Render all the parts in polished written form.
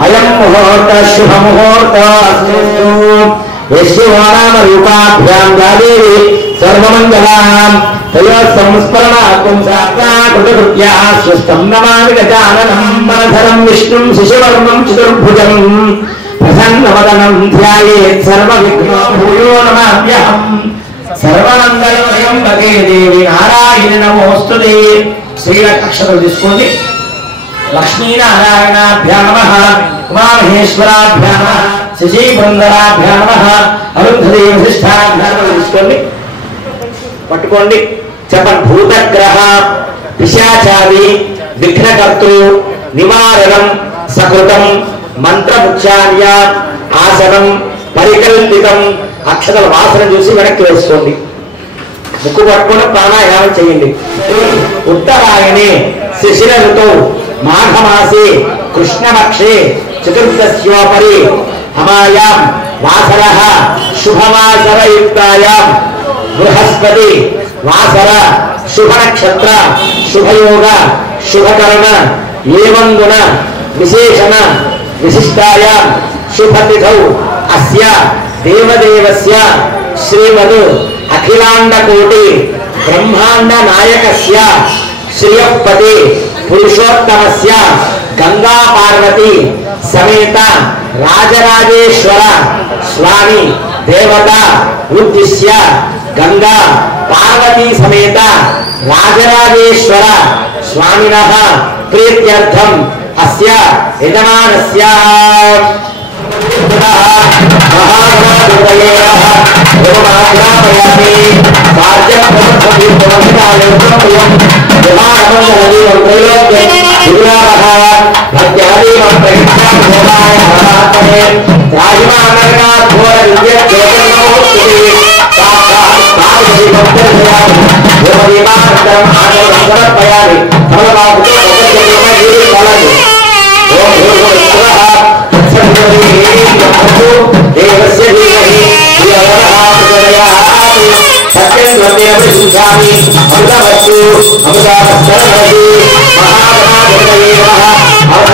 अयं मुहूर्त शुभ मुहूर्त रूपाभ्यां देवी सर्वमंगलां तयोः संस्मरणार्थं साक्षात्कृत्याः स्वस्थं नमामि गजाननं मनधरं विष्णुं शिशुवर्णं चतुर्भुजं प्रसन्नवदनं ध्यायेत् सर्वविघ्नोभूयो नमाम्यहम् सर्वमंगलमयं भगे देवी नारायण नमोस्तुते श्रीरक्षकं తీసుకోండి लक्ष्मीनारायणाभ्यां नमः उमामहेश्वराभ्यां नमः శశీబృందరాభ్యాం నమః అరుంధతి వశిష్ఠాభ్యాం నమః తీసుకోండి పట్టుకోండి చెప్పండి భూతగ్రహ పిశాచాది విఘ్నకర్తృ నివారణం సకృతం మంత్రముచ్చార్య ఆసనం పరికల్పితం అక్షతల వాసన చూసి వెనక్కి వేసుకోండి ముక్కు పట్టుకొని ప్రాణాయామం చేయండి ఉత్తరాయణే శిశిర ఋతౌ మాఘమాసే కృష్ణపక్షే చతుర్దశ్యోపరి అమాయాం వాసరః శుభవాసరయుక్తాయాం బృహస్పతి వాసర శుభ నక్షత్ర శుభయోగ శుభకరణ ఏవం గుణ విశేషణ విశిష్టాయాం శుభతిథౌ అస్య దేవదేవస్య శ్రీమద్ అఖిలాండ కోటి బ్రహ్మాండ నాయకస్య శ్రియపతి పురుషోత్తమస్య గంగా పార్వతి సమేత రాజరాజేశ్వర స్వామి దేవత ఉద్దిశ్య గంగా పార్వతి సమేత రాజరాజేశ్వర స్వామినః ప్రీత్యర్థం అస్య యజమానస్య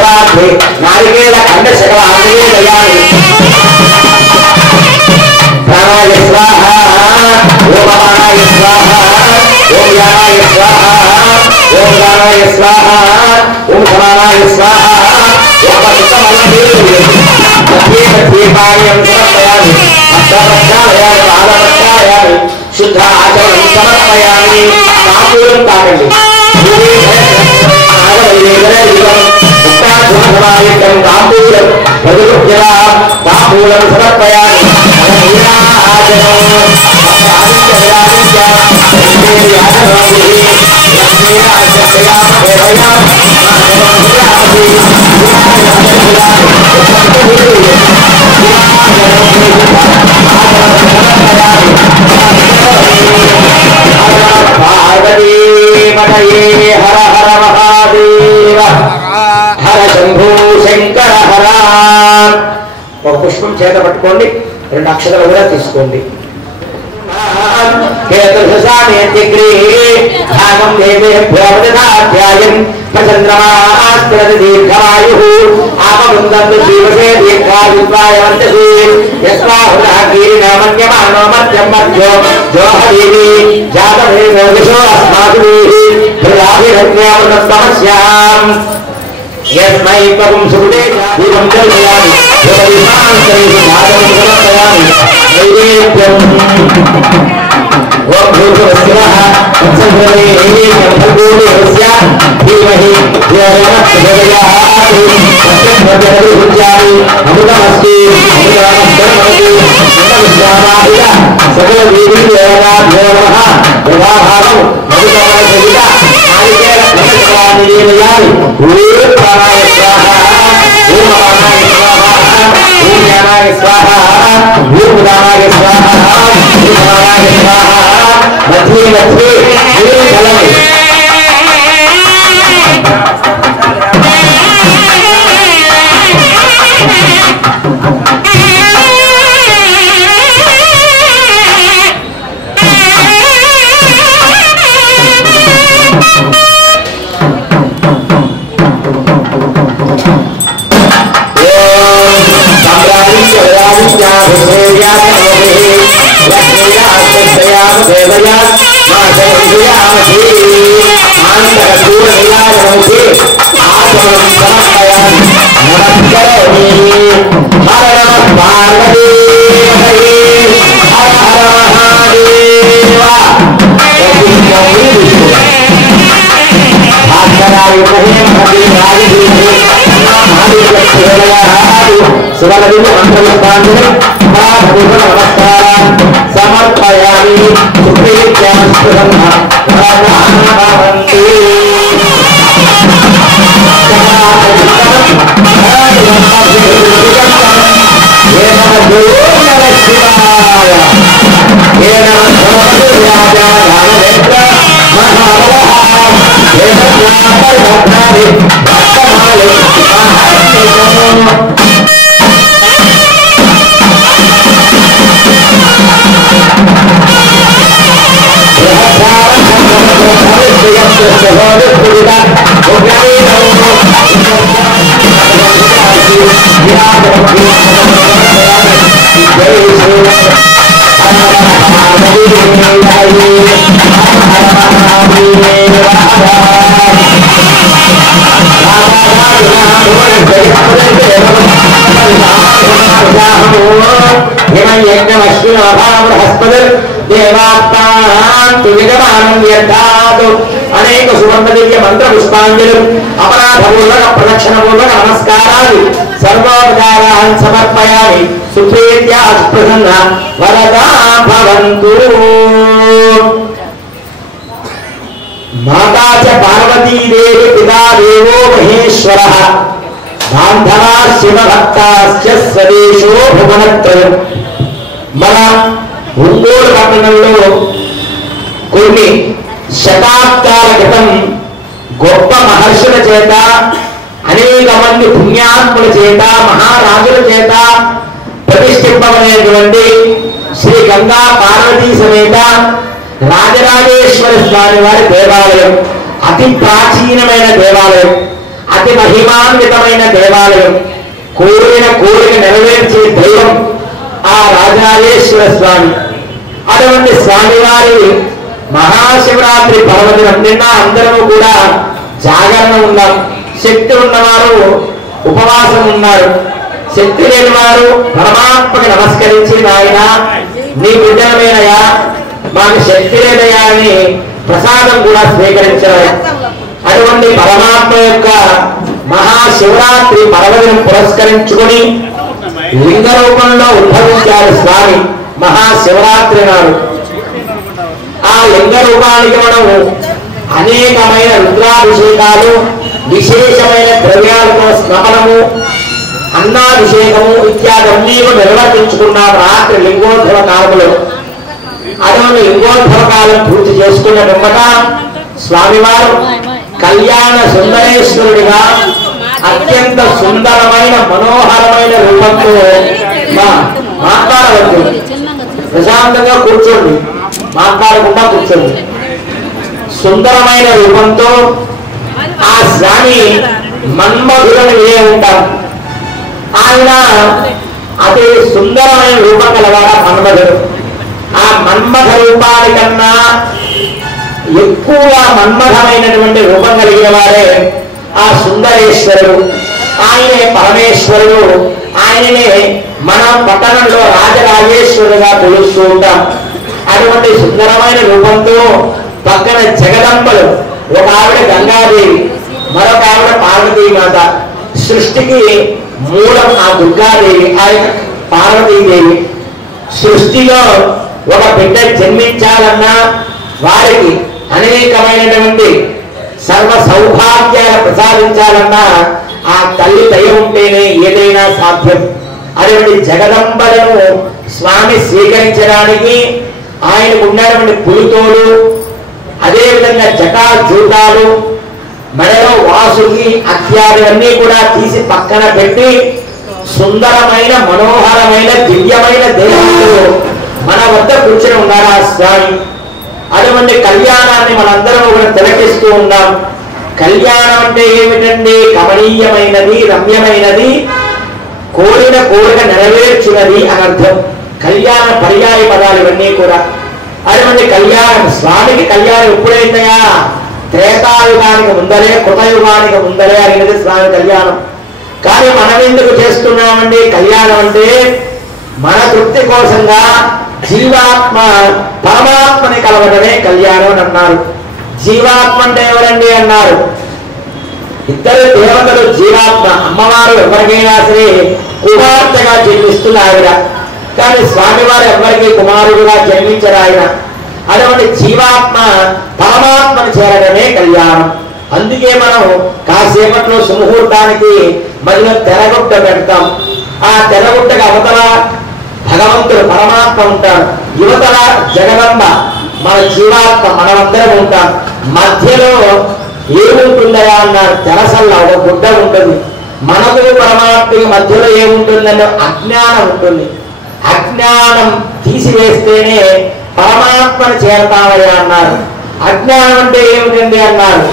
नारिकेल खंड सकल आंजनेय दयामि प्राणाय स्वाहा ओम अपानाय स्वाहा ओम यानाय स्वाहा ओम गानाय स्वाहा ओम समानाय स्वाहा ओम दीपायं समर्पयामि अष्टपक्षायामि बालपक्षायामि शुद्ध आचरणं समर्पयामि तांबूलं ताकंడి तांबूलं समर्पयामि पार्वती पतये हर हर महादेव हर शंभो शंकर हर ఒక పుష్పం చేత పట్టుకోండి రెండు అక్షరాలు కూడా తీసుకోండి భాగం దేవేభ్యోదాధ్యాయం చంద్రమాస్త్రతి దీర్ఘాయు ఆపముందంతు జీవసే దీర్ఘాయుత్వాయ వర్తసి యస్మాహురాకీర్ణమన్యమానో మధ్యం మధ్యో జోహదేవి జాతవేదో అస్మాభిః ప్రలాభిరజ్ఞామృతమస్యాం यस्मै पवं सुदे दीपं दर्शयामि देवदीपान्तरेषु भागं समर्पयामि नैवेद्यम् ओम भूर्भुवस्सुवः అనేక సువర్ణదివ్య మంత్ర పుష్పాంజలు అపరాధపూర్వక ప్రదక్షిణపూర్వక నమస్కారాలు సర్వోపచారాన్ సమర్పయామి. సుప్రీత్యా ప్రసన్న వరదా భవంతు. మాతా చ పార్వతీదేవి పితా దేవో మహేశ్వరః బాంధవా శివభక్తాశ్చ స్వదేశో భువనత్రయం. మన ఒంగోలు పట్టణంలో కొన్ని శతాబ్దాల క్రితం గొప్ప మహర్షుల చేత, అనేక మంది పుణ్యాత్ముల చేత, మహారాజుల చేత ప్రతిష్ఠింపబడినటువంటి శ్రీ గంగా పార్వతీ సమేత రాజరాజేశ్వర స్వామి వారి దేవాలయం అతి ప్రాచీనమైన దేవాలయం, అతి మహిమాన్వితమైన దేవాలయం. కోరిన కోరిక నెరవేర్చే దైవం ఆ రాజరాజేశ్వర స్వామి. అటువంటి స్వామివారి మహాశివరాత్రి పర్వదినం నిన్న అందరూ కూడా జాగరణ ఉన్నాం. శక్తి ఉన్నవారు ఉపవాసం ఉన్నారు. శక్తి లేని వారు పరమాత్మకి నమస్కరించి, నాయన నీ బిడ్డలమేనయా, మాకు శక్తి లేదయా అని ప్రసాదం కూడా స్వీకరించారు. అటువంటి పరమాత్మ యొక్క మహాశివరాత్రి పర్వదినం పురస్కరించుకొని లింగ రూపంలో ఉద్భవించారు స్వామి మహాశివరాత్రి నాడు. ఆ లింగ రూపానికి మనం అనేకమైన రుద్రాభిషేకాలు, విశేషమైన ద్రవ్యాలతో స్నానము, అన్నాభిషేకము ఇత్యాదన్నీ నిర్వర్తించుకున్నాం రాత్రి లింగోద్భవ కాలంలో. అటువంటి లింగోద్భవ కాలం పూర్తి చేసుకున్న వెంబట స్వామివారు కళ్యాణ సుందరేశ్వరుడిగా అత్యంత సుందరమైన మనోహరమైన రూపంతో మాట్లాడవచ్చు. ప్రశాంతంగా కూర్చోండి, మాట్లాడకుండా కూర్చోండి. సుందరమైన రూపంతో ఆ స్వామి మన్మధులను ఏ ఉంటారు. ఆయన అతి సుందరమైన రూపం కలవాడ మన్మధుడు. ఆ మన్మథ రూపానికన్నా ఎక్కువగా మన్మథమైనటువంటి రూపం కలిగిన వారే ఆ సుందరేశ్వరుడు. ఆయనే పరమేశ్వరుడు. ఆయననే మన పట్టణంలో రాజరాజేశ్వరుడుగా కొలుస్తూ ఉంటాం. అటువంటి సుందరమైన రూపంతో పక్కన జగదంబలు, ఒక ఆవిడ గంగాదేవి, మరొక ఆవిడ పార్వతీమాత. సృష్టికి మూలం ఆ దుర్గాదేవి, ఆ పార్వతీదేవి. సృష్టిలో ఒక బిడ్డ జన్మించాలన్నా వారికి అనేకమైనటువంటి సర్వ సౌభాగ్యాలు ప్రసాదించాలన్నా ఆ తల్లి దయ ఉంటేనే ఏదైనా సాధ్యం. అటువంటి జగదంబలను స్వామి స్వీకరించడానికి ఆయనకు ఉన్నటువంటి పులితోలు, అదేవిధంగా జటా జూటాలు, మెడలో వాసుకి అత్యాలన్నీ కూడా తీసి పక్కన పెట్టి సుందరమైన మనోహరమైన దివ్యమైన దేవుడు మన వద్ద కూర్చొని ఉన్నారు ఆ స్వామి. అటువంటి కళ్యాణాన్ని మనందరం కూడా తిలకిస్తూ ఉన్నాం. కళ్యాణం అంటే ఏమిటండి? కమనీయమైనది, రమ్యమైనది, కోరిన కోరిక నెరవేర్చున్నది అని అర్థం. కళ్యాణ పర్యాయ పదాలు ఇవన్నీ కూడా. అటువంటి కళ్యాణం, స్వామికి కళ్యాణం ఎప్పుడైందయా? త్రేతాయుగానికి ముందరే, కృతయుగానికి ముందరే అయినది స్వామి కళ్యాణం. కానీ మనం ఎందుకు చేస్తున్నామండి కళ్యాణం? అంటే మన తృప్తి కోసంగా జీవాత్మ పరమాత్మని కలవడమే కళ్యాణం అని అన్నారు. జీవాత్మ అంటే ఎవరండి అన్నారు? ఇద్దరు దేవతలు జీవాత్మ. అమ్మవారు ఎవరికైనా సరే కుమార్తెగా జన్మిస్తున్న ఆవిడ, కానీ స్వామివారు ఎవరికి కుమారుడుగా జన్మించరు ఆయన. అటువంటి జీవాత్మ పరమాత్మను చేరడమే కళ్యాణం. అందుకే మనం కాసేపట్లో సుముహూర్తానికి మధ్యలో తెరగుట్ట పెడతాం. ఆ తెరగుట్టకు అవతల భగవంతుడు పరమాత్మ ఉంటాడు, యువతల జగదంబ మన జీవాత్మ మనమందరం ఉంటాం. మధ్యలో ఏముంటుందయా అన్నారు? తెరసల్లా ఒక గుడ్డ ఉంటుంది. మనకు పరమాత్మకి మధ్యలో ఏముంటుందంటే అజ్ఞానం ఉంటుంది. అజ్ఞానం తీసివేస్తేనే పరమాత్మను చేరతామని అన్నారు. అజ్ఞానం అంటే ఏమిటండి అన్నారు?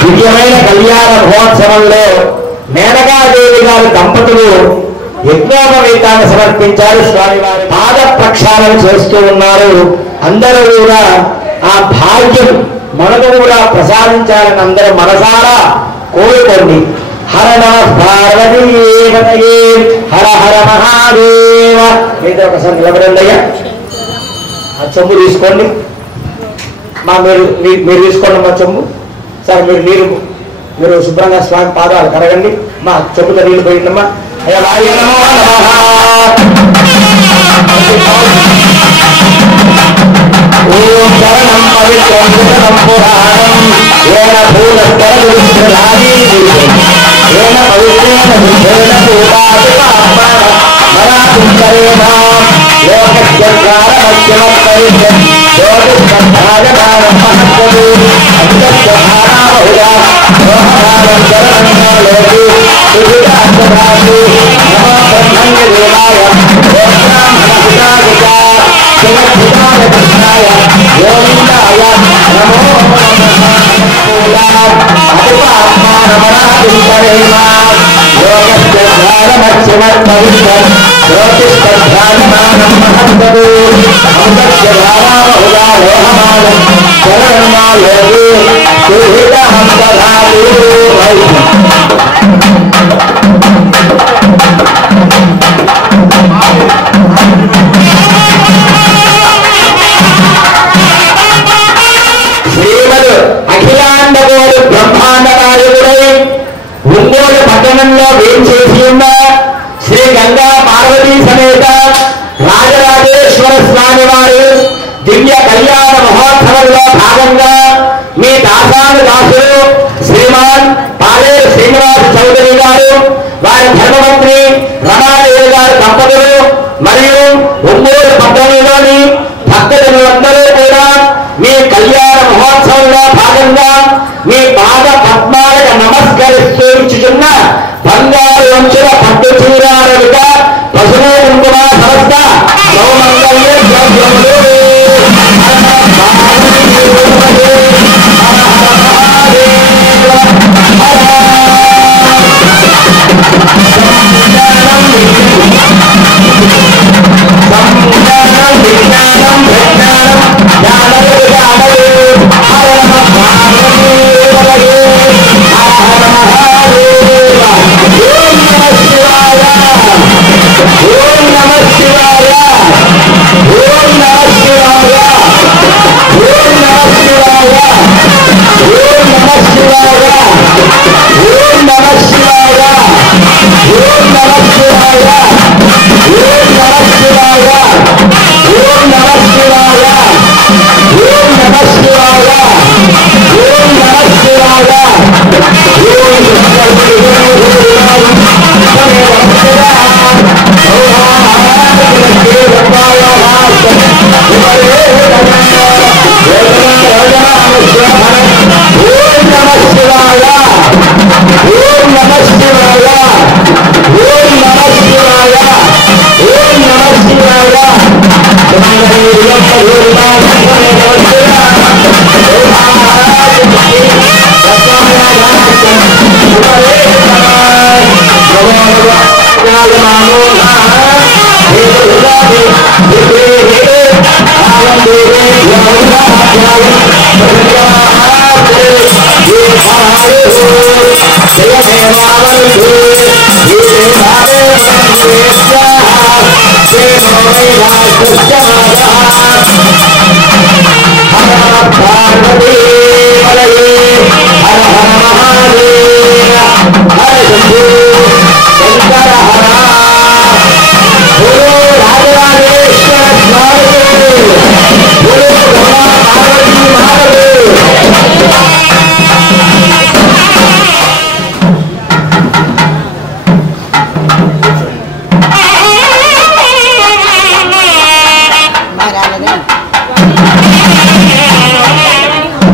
దివ్యమైన కళ్యాణ మహోత్సవంలో మేనకాదేవి గారి దంపతులు యజ్ఞోపవీతాన్ని సమర్పించారు స్వామివారి పాద ప్రక్షాళన చేస్తూ ఉన్నారు. అందరూ కూడా ఆ భాగ్యం మనకు కూడా ప్రసాదించాలని అందరూ మనసారా కోరుకోండి. హర నమ పార్వతీపతయే హర హర మహాదేవ. ఏదో ఒకసారి నిలబడండి అయ్యా. ఆ చెంబు తీసుకోండి మా, మీరు తీసుకోండి మా చెంబు. సరే మీరు శుభ్రంగా స్వామి పాదాలు కరగండి. మా చెంబుతో నీళ్ళు పోయిందమ్మా. అయ్యా ఓం శరణం పవిత్రం శరణం పురాణం ఏన భూతస్తరదుష్కరాది ఏన పవిత్రేణ బుద్ధేన పూతాదిపాత్మన మరాకుంకరేణ లోకస్యకారమత్యమత్పరిత్యం జ్యోతిష్కర్తాగమానం మహత్వదు అంతఃధారాబహుదా లోహదానం శరణం లోకి సువిదాస్తదాసు నమో బ్రహ్మణ్యదేవాయ గోబ్రాహ్మణపితాగజా జగద్భితాయ కృష్ణాయ గోవిందాయ నమో అతిపాత్మానమనాదింకరేమ లోకస్యకారమత్యమత్పరిత్యం జ్యోతిష్కర్తాగమానం మహత్వదు అంతఃధారాబహుదా లోహమానం శరణం లోకి సువిదాస్తదాసు శ్రీమద్ అఖిలాండగోడు బ్రహ్మాండ నాయకుడై ఒంగోలు పట్టణంలో వేంచేసి ఉన్న శ్రీ గంగా పార్వతీ సమేత రాజరాజేశ్వర స్వామి వారు దివ్య కళ్యాణ మహోత్సవంలో భాగంగా మీ దాసాను దాసులు శ్రీమాన్ పాలేరు శ్రీనివాస్ చౌదరి గారు, వారి ధర్మమంత్రి రమాదేవి గారు దంపతులు మరియు ఒంగోలు పట్టణంలోని భక్తజనులందరూ కూడా మీ కళ్యాణ మహోత్సవంలో భాగంగా మీ పాద పద్మాలకు నమస్కరిస్తూ ఇచ్చుచున్న బంగారు వంచుల పట్టు చీరారవిక పశువు కుంకుమ సంస్థ సౌమంగళ్య ద్రవ్యములు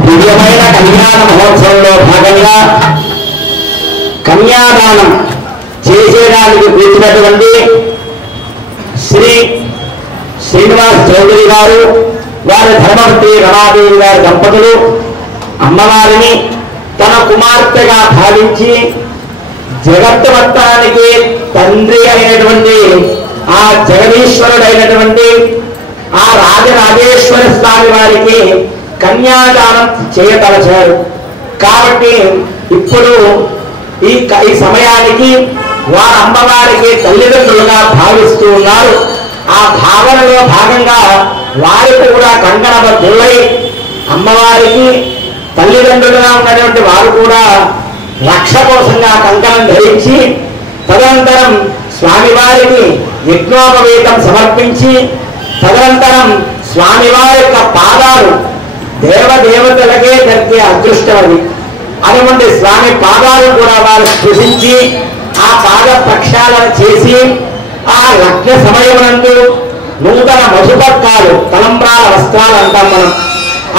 దివ్యమైన కళ్యాణ మహోత్సవంలో భాగంగా కన్యాదానం చేసేదానికి కూర్చున్నటువంటి శ్రీ శ్రీనివాస్ చౌదరి గారు, వారి ధర్మవతి రమాదేవి గారి దంపతులు అమ్మవారిని తన కుమార్తెగా భావించి జగత్తు మొత్తానికి తండ్రి అయినటువంటి ఆ జగదీశ్వరుడైనటువంటి ఆ రాజరాజేశ్వర స్వామి వారికి కన్యాదానం చేయతలచారు. కాబట్టి ఇప్పుడు ఈ సమయానికి వారు అమ్మవారికి తల్లిదండ్రులుగా భావిస్తూ ఉన్నారు. ఆ భావనలో భాగంగా వారికి కూడా కంకణబద్ధులై అమ్మవారికి తల్లిదండ్రులుగా ఉన్నటువంటి వారు కూడా రక్ష కోసంగా కంకణం ధరించి తదనంతరం స్వామివారికి యజ్ఞోపవీతం సమర్పించి తదనంతరం స్వామివారి యొక్క పాదాలు దేవదేవతలకే దక్కే అదృష్టం అది. అటువంటి స్వామి పాదాలు కూడా వారు స్పృశించి ఆ పాద ప్రక్షాళన చేసి ఆ లగ్న సమయమునందు నూతన మధుపర్కాలు తలంబ్రాల వస్త్రాలు అంటాం మనం,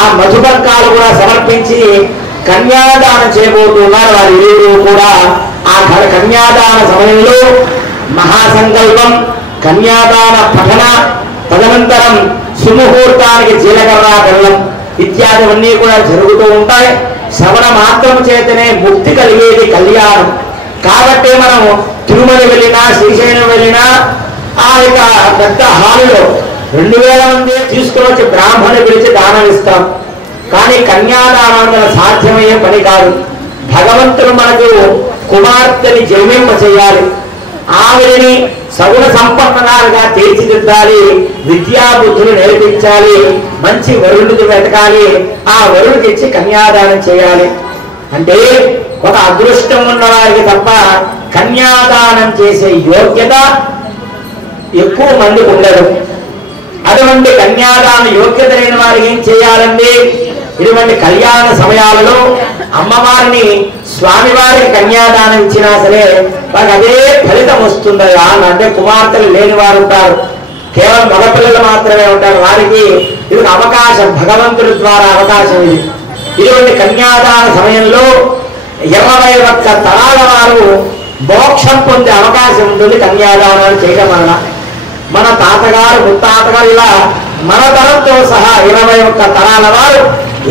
ఆ మధుపర్కాలు కూడా సమర్పించి కన్యాదానం చేయబోతున్నారు. వారి ఇరువురు కూడా ఆ కన్యాదాన సమయంలో మహాసంకల్పం, కన్యాదాన పఠన, తదనంతరం సుముహూర్తానికి జీలకర్ర బెల్లం ఇత్యాదివన్నీ కూడా జరుగుతూ ఉంటాయి. శ్రవణ మాత్రం చేతనే ముక్తి కలిగేది కళ్యాణం. కాబట్టి మనం తిరుమల వెళ్ళినా శ్రీశైలం వెళ్ళినా ఆ యొక్క పెద్ద హాలులో 2000 మంది తీసుకువచ్చి బ్రాహ్మణుని పిలిచి దానం ఇస్తాం. కానీ కన్యాదానం సాధ్యమయ్యే పని కాదు. భగవంతుడు మనకు కుమార్తెని జన్మింప చేయాలి, ఆవిడని సగుణ సంపన్నురాలుగా తీర్చిదిద్దాలి, విద్యాబుద్ధులు నేర్పించాలి, మంచి వరుడికి వెతకాలి, ఆ వరుడికి ఇచ్చి కన్యాదానం చేయాలి. అంటే ఒక అదృష్టం ఉన్న వారికి తప్ప కన్యాదానం చేసే యోగ్యత ఎక్కువ మందికి ఉండదు. అటువంటి కన్యాదాన యోగ్యత లేని వారికి ఏం చేయాలండి? ఇటువంటి కళ్యాణ సమయాలలో అమ్మవారిని స్వామివారికి కన్యాదానం ఇచ్చినా సరే వారికి అదే ఫలితం వస్తుందా అంటే కుమార్తెలు లేని వారు ఉంటారు, కేవలం మగపిల్లలు మాత్రమే ఉంటారు. వారికి ఇది అవకాశం, భగవంతుడి ద్వారా అవకాశం ఇది. ఇటువంటి కన్యాదాన సమయంలో 21 తరాల వారు మోక్షం పొందే అవకాశం ఉంటుంది కన్యాదానాలు చేయడం వలన. మన తాతగారు ముత్తాతగారు ఇలా మన తరంతో సహా 21 తరాల వారు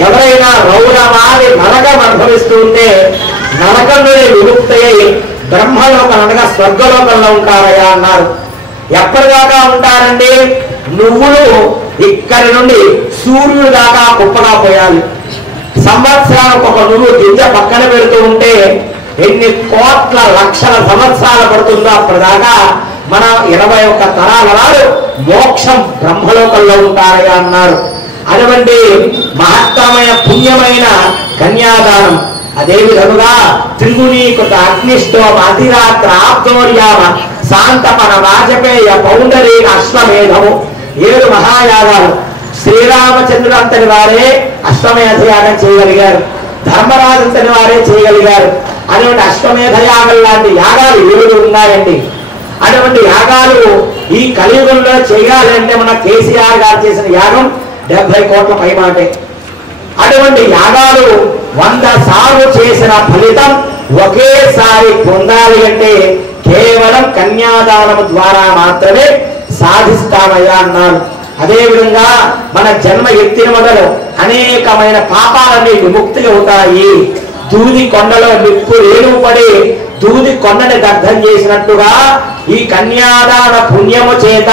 ఎవరైనా రౌరవాది నరకం అనుభవిస్తూ ఉంటే నరకం నుండి విముక్తయ్యి బ్రహ్మలోకం అనగా స్వర్గలోకంలో ఉంటారయ్యా అన్నారు. ఎప్పటిదాకా ఉంటారండి? నువ్వులు ఇక్కడి నుండి సూర్యుడు దాకా కుప్పగా పోయాలి. సంవత్సరానికి ఒక నువ్వు గింజ పక్కన పెడుతూ ఉంటే ఎన్ని కోట్ల లక్షల సంవత్సరాలు పడుతుందో అప్పటిదాకా మన 21 తరాల వారు మోక్షం బ్రహ్మలోకంలో ఉంటారయ్యా అన్నారు. అటువంటి మహత్తమైన పుణ్యమైన కన్యాదానం. అదే విధముగా త్రిగుణీకృత అగ్నిష్టోమ అతిరాత్ర ఆప్తోర్యామ శాంతపన వాజపేయ పౌండరీక అశ్వమేధము 7 మహాయాగాలు. శ్రీరామచంద్రుడు అంతటి వారే అశ్వమేధ యాగం చేయగలిగారు, ధర్మరాజు అంతటి వారే చేయగలిగారు. అటువంటి అశ్వమేధ యాగం లాంటి యాగాలు 7 ఉన్నాయండి. అటువంటి యాగాలు ఈ కలియుగంలో చేయాలంటే మన కేసీఆర్ గారు చేసిన యాగం 70 కోట్ల పైమాటే. అటువంటి యాగాలు 100 సార్లు చేసిన ఫలితం ఒకేసారి పొందాలి అంటే కేవలం కన్యాదానం ద్వారా మాత్రమే సాధిస్తామయ్యా అన్నారు. అదేవిధంగా మన జన్మ ఎత్తిన మొదలు అనేకమైన పాపాలన్నీ విముక్తి అవుతాయి. దూది కొండలో నిప్పు రేణుపడి దూది కొండని దగ్ధం చేసినట్టుగా ఈ కన్యాదాన పుణ్యము చేత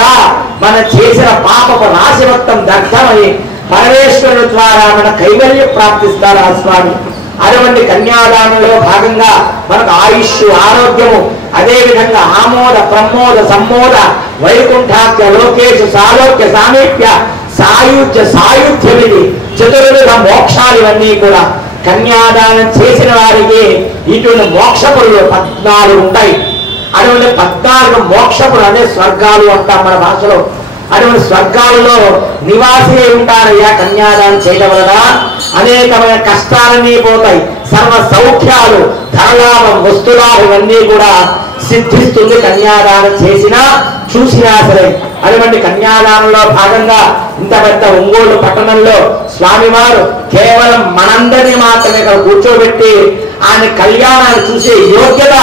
మనం చేసిన పాపపు రాశి మొత్తం దగ్ధమై పరమేశ్వరుడు ద్వారా మన కైవల్యం ప్రాప్తిస్తారు ఆ స్వామి. అటువంటి కన్యాదానంలో భాగంగా మనకు ఆయుష్, ఆరోగ్యము, అదేవిధంగా ఆమోద ప్రమోద సమ్మోద వైకుంఠాఖ్య లోకేశు సాలోక్య సామీప్య సాయుధ్య సాయుధ్యమిది చతుర్విధ మోక్షాలు ఇవన్నీ కూడా కన్యాదానం చేసిన వారికి ఇటువంటి మోక్షపురులు 14 ఉంటాయి. అటువంటి 14 మోక్షపులు అనే స్వర్గాలు అంటాం మన భాషలో. అటువంటి స్వర్గాలలో నివాసి ఉంటారయ్యా కన్యాదానం చేయడం వలన. అనేకమైన కష్టాలన్నీ పోతాయి, సర్వ సౌఖ్యాలు, ధనలాభం, వస్తులాభం ఇవన్నీ కూడా సిద్ధిస్తుంది కన్యాదానం చేసినా చూసినా సరే. అటువంటి కన్యాదానంలో భాగంగా ఇంత పెద్ద ఒంగోలు పట్టణంలో స్వామివారు కేవలం మనందరినీ మాత్రమే ఇక్కడ కూర్చోబెట్టి ఆయన కళ్యాణాన్ని చూసే యోగ్యత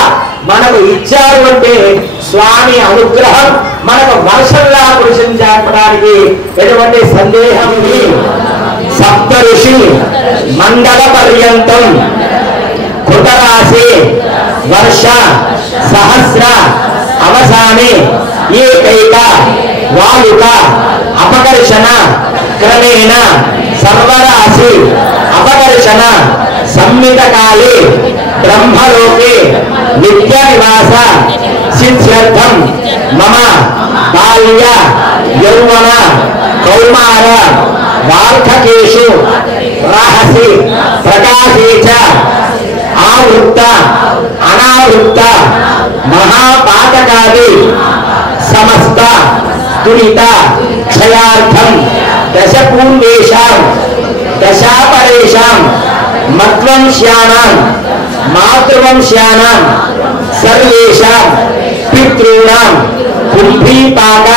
మనకు ఇచ్చారు అంటే స్వామి అనుగ్రహం మనకు వర్షంలా కురిసించడానికి ఎటువంటి సందేహం. సప్త ఋషి మండల పర్యంతం కృతరాశి वर्ष सहस्र अवसाने एकैक वालुक अपकर्षण क्रमेण सर्वराशि अपकर्षण संमित काले ब्रह्मलोके नित्य निवास सिद्ध्यर्थम मम बाल्य यौवन कौमार वार्धकेषु राहसि प्रकाशे च आवृत्त अनावृत्त महापातकादि समस्त दुरित क्षयार्थम दशपूर्वेषां दशापरेषां मद्वंश्यानां मातृवंश्यानां सर्वेषां पितॄणां कुम्भीपाक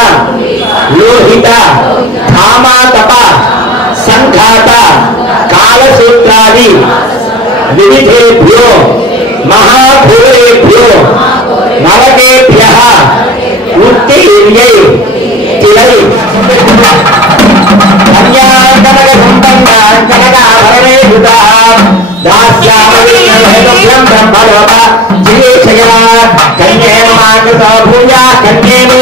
लोहित धामातप संघात कालसूत्रादि विविधेभ्यो महाघोरेभ्यो नरकेभ्यः उत्तीर्यै तिलै कन्याकनक संपन्नां कनकाभरणेभूताः दास्यामविघ्नहेतुभ्यं ब्रह्मलोक जिगीषया कन्येन माकृतो भूयाः कन्येन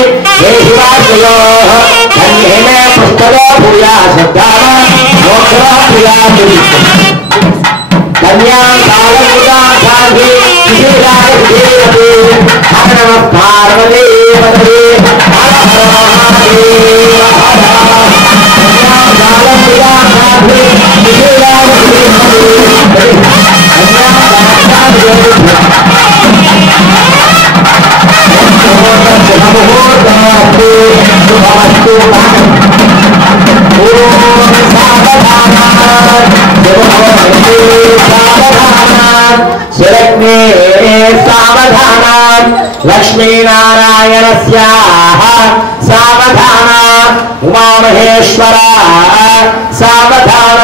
देहिवासयोः कन्येन पुष्करो भूयाः श्रद्धावा मोक्षो भूयात् कन्यां कालमुदां साधि शिशिराय देवते हर नमः पार्वती पतये हर हर महादेव हर कन्यां कालमुदां साधि शिशिराय देवते कन्यां सावधान लक्ष्मीनारायणस्याः सावधान उमामहेश्वर सावधान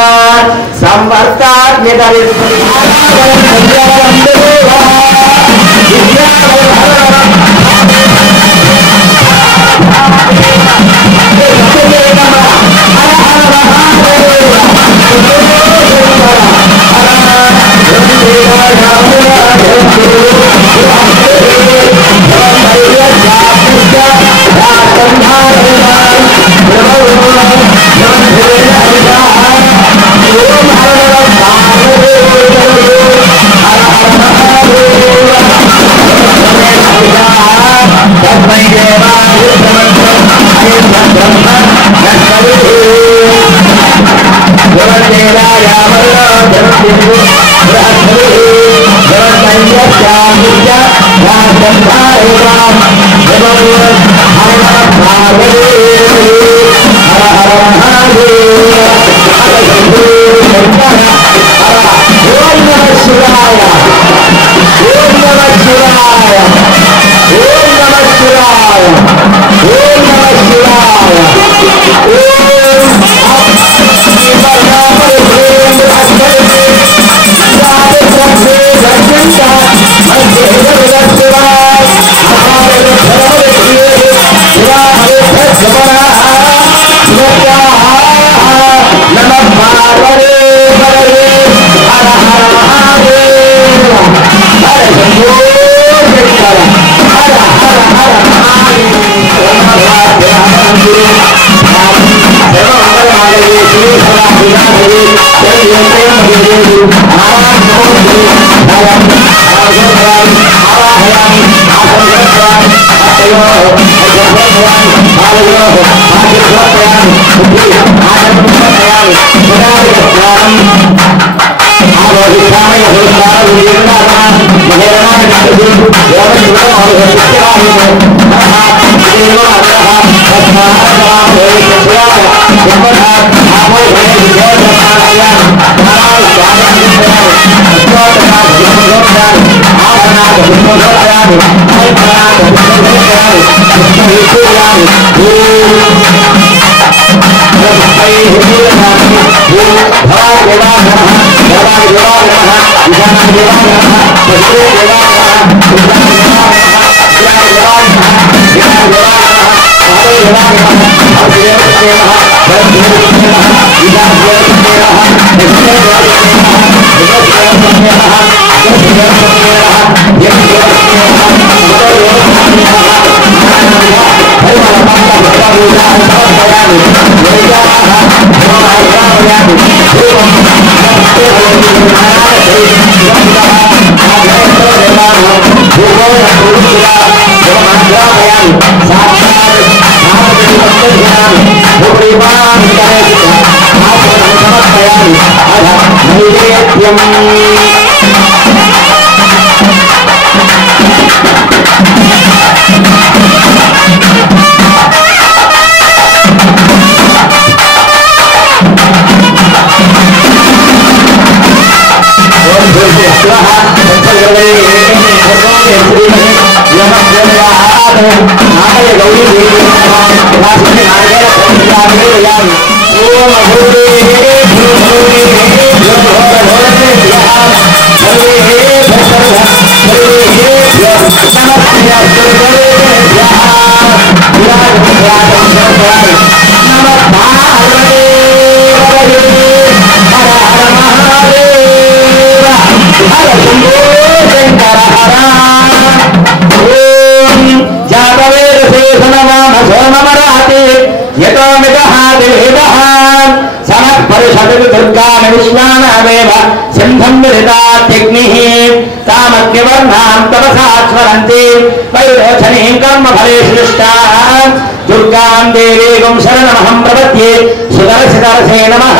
दुर्गां देवीं शरणमहं प्रपद्ये सुदर्शनरसे नमः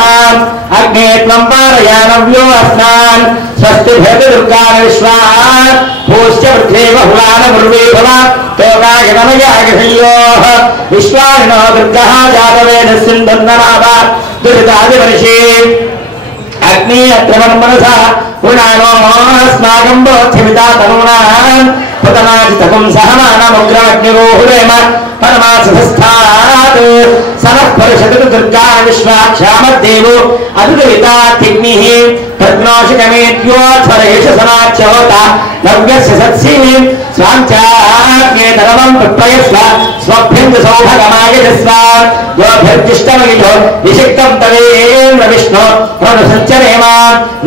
अग्ने त्वं पारयानव्यो अस्मान् स्वस्ति भवति दुर्गा विश्वा भूश्च पृथ्वी बहुलान मुर्वे भव तोकाय नमयाय संयोः विश्वानिनो दुर्गः जातवेन सिन्धुर्नमावा दुरितादिवर्षे अग्नि अत्रमं मनसा पुराणो अस्माकं बोध्यमिता तनूनां पुतनाजितकं सहमानमुग्राग्निरोहुरेम परमासुस्थात् सनः परिषदतु दुर्गा विश्वाक्षामद्देवो अदुदिताग्निः प्रज्ञोषिकमेत्योऽध्वरेष समाच्योता नव्यस्य सत्सीनि स्वाञ्चाग्ने धर्मं प्रप्रयस्व स्वभ्यं सौभगमायजस्व योभिर्जिष्टमगिलो विषिक्तं तवेन्द्र विष्णु प्रणुसञ्चरेम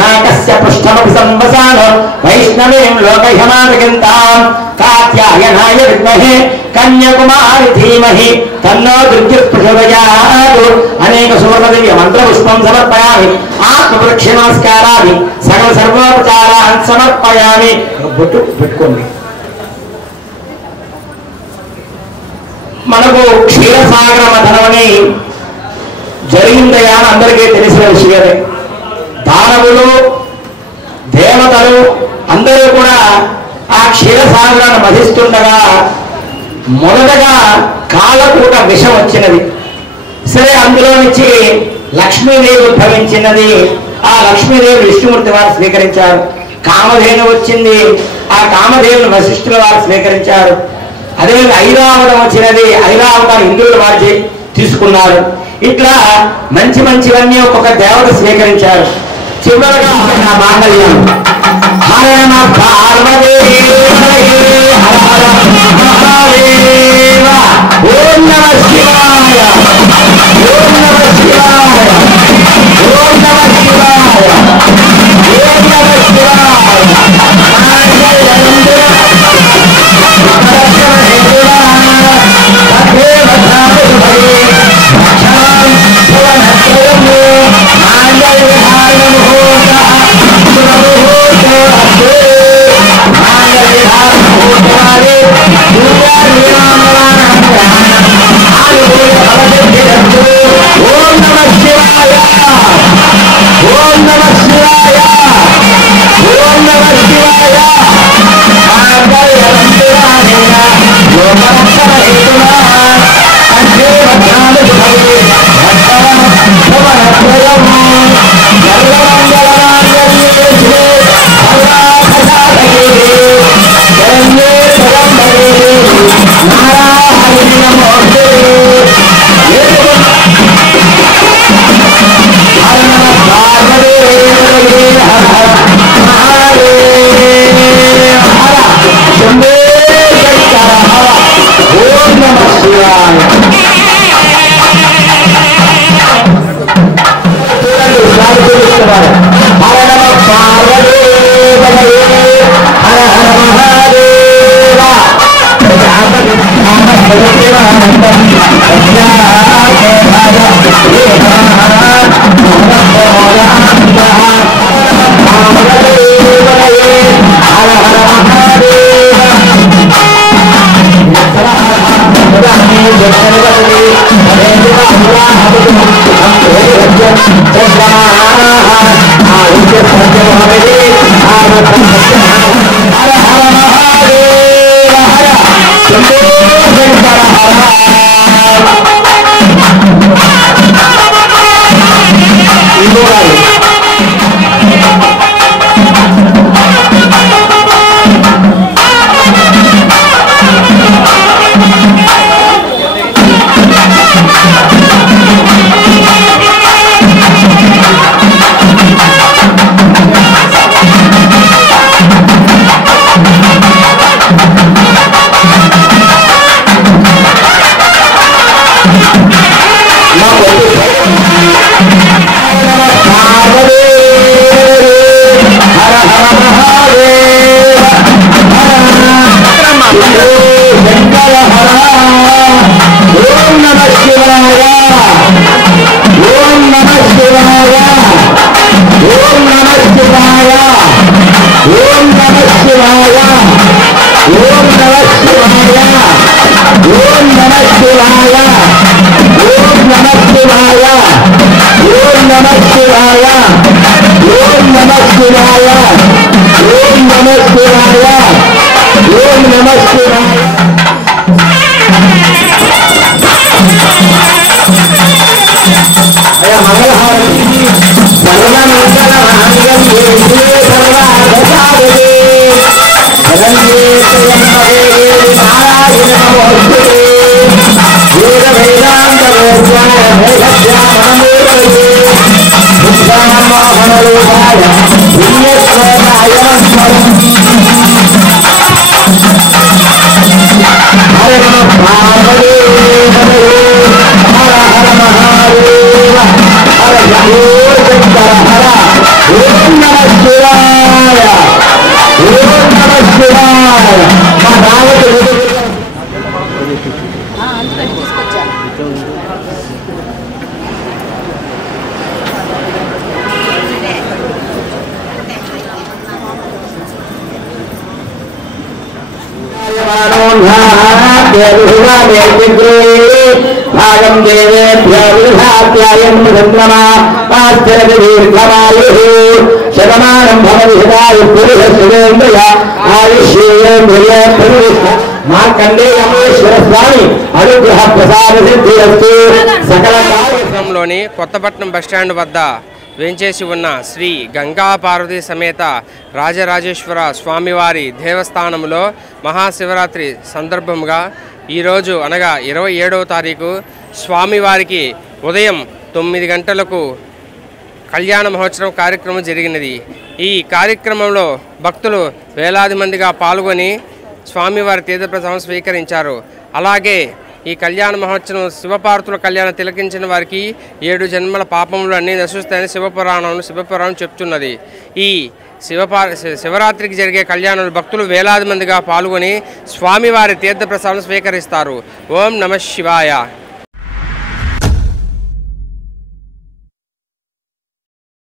नाकस्य पृष्ठमपि संवसान वैष्णवीं लोकह्यमानगन्तां कात्यायनाय विद्महे कन्याकुमारी धीमहि तन्नो दुर्गे प्रचोदयात् अनेक सुवर्णदिव्य मंत्रपुष्पं समर्पयामि आत्मवृक्ष नमस्कारामि सकल सर्वोपचारान् समर्पयामि బొట్టు పెట్టుకోండి మనకు క్షీరసాగర మథనమని జరిగిందయా అని అందరికీ తెలిసిన విషయమే దానవులు దేవతలు అందరూ కూడా ఆ క్షీరసాగరాన్ని మధిస్తుండగా మొదటగా కాలకూట విషం వచ్చినది సరే అందులో నుంచి లక్ష్మీదేవి ఉద్భవించినది ఆ లక్ష్మీదేవి విష్ణుమూర్తి వారు స్వీకరించారు కామధేను వచ్చింది ఆ కామధేవుని వశిష్ఠుల వారు స్వీకరించారు అదేవిధంగా ఐరావతం వచ్చినది ఐరావతం ఇంద్రుల వారు తీసుకున్నారు ఇట్లా మంచి మంచివన్నీ ఒక్కొక్క దేవత స్వీకరించారు చివరగా నా మాంగళ్యం హర నమః పార్వతీదేవి హర హర మహాదేవ ఓం నమః శివాయ ఓం నమః శివాయ ఓం నమః శివాయ ఓం నమః శివాయ హర నమః పార్వతీ भागं देवेभ्यो विधात्यायं चन्द्रमा पाश्चर्य दीर्घमायुः शतमानं भवति सदायु पुरुषसुरेन्द्रय आयुष्येन्द्रिये प्रतिष्ठा మార్కండేయేశ్వర స్వామి అనుగ్రహ ప్రసాద సిద్ధిరస్తు సకల కార్యక్రమంలోని కొత్తపట్నం బస్టాండ్ వద్ద వేంచేసి ఉన్న శ్రీ గంగా పార్వతీ సమేత రాజరాజేశ్వర స్వామివారి దేవస్థానంలో మహాశివరాత్రి సందర్భంగా ఈరోజు అనగా 27వ తారీఖు స్వామివారికి ఉదయం 9 గంటలకు కళ్యాణ మహోత్సవం కార్యక్రమం జరిగినది. ఈ కార్యక్రమంలో భక్తులు వేలాది మందిగా పాల్గొని స్వామివారి తీర్థప్రసాదం స్వీకరించారు. అలాగే ఈ కళ్యాణ మహోత్సవం శివపార్వతుల కళ్యాణం తిలకించిన వారికి 7 జన్మల పాపములు అన్నీ నశిస్తాయని శివపురాణం చెప్తున్నది. ఈ శివరాత్రికి జరిగే కళ్యాణంలో భక్తులు వేలాది మందిగా పాల్గొని స్వామివారి తీర్థప్రసాదం స్వీకరిస్తారు. ఓం నమః శివాయ.